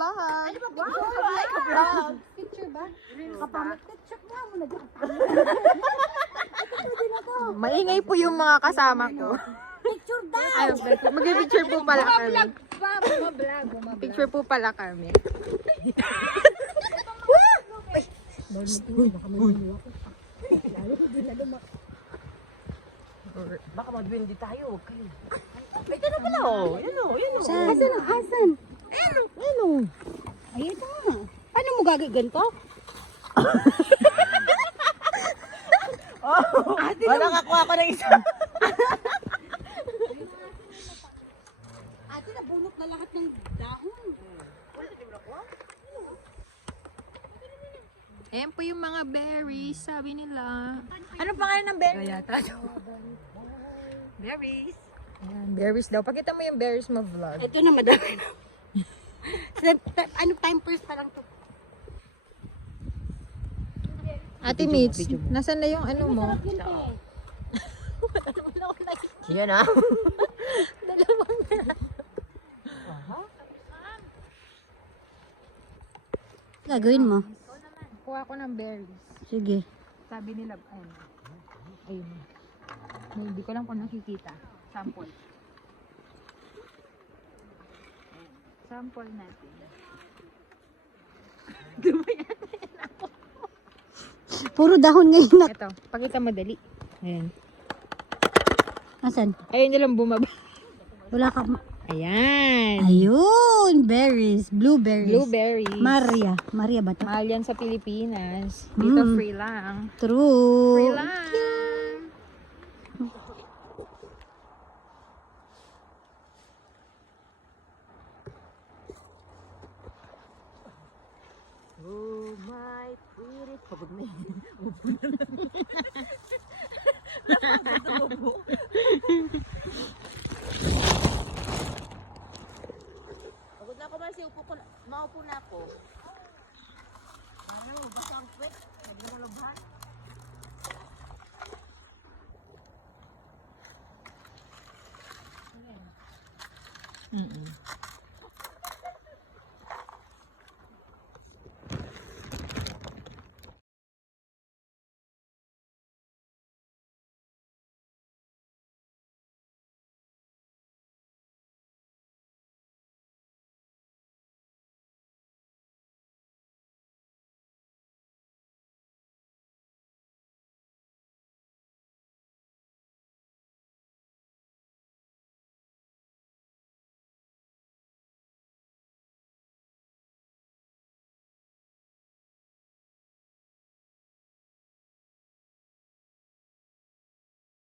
vlog. Ano ba picture? Like a vlog. Picture ba? Kapamit. Check nga mo na dyan. Maingay po yung mga kasama ko. Picture daw. Ay, mag-picture po pala kami. Bumavlog. Picture po pala kami. Baka mag-windy tayo. Huwag kayo. Ay, ito na pala oh. Yan o. Hasan? Ano? Ayun na. Paano mo gagaganto? Wala kakuha ko ng isa. Ate, nabunot na lahat ng dahon. Ayan po yung mga berries, sabi nila. Ano pangalan ng berry? Kaya tayo. Berries. Ayan, berries daw. Pakita mo yung berries mo vlog. Ito na, madami na. Ano time first pa lang to? Ate Mitch, nasan na yung ano mo? Yan ah. Dalawang Gagawin mo? kuha ko ng berries. Sige. Sabi nila, ayun. Ayun. Hindi ko lang kung nakikita. Sample. Ayan. Sample natin. Puro dahon ngayon na. Ito, pakita mo dali. Ayan. Asan? Ayun nilang bumaba. Wala ka. Ayan. Ayun! Berries. Blueberries. Blueberries. Maria. Maria ba to? Mahal yan sa Pilipinas. Dito Mm. free lang. True. Free lang. Oh my spirit. Pagod na yun. Pagod na ako ba? Maupo na ako. Parang basta ang quick. Hindi mo lubhan.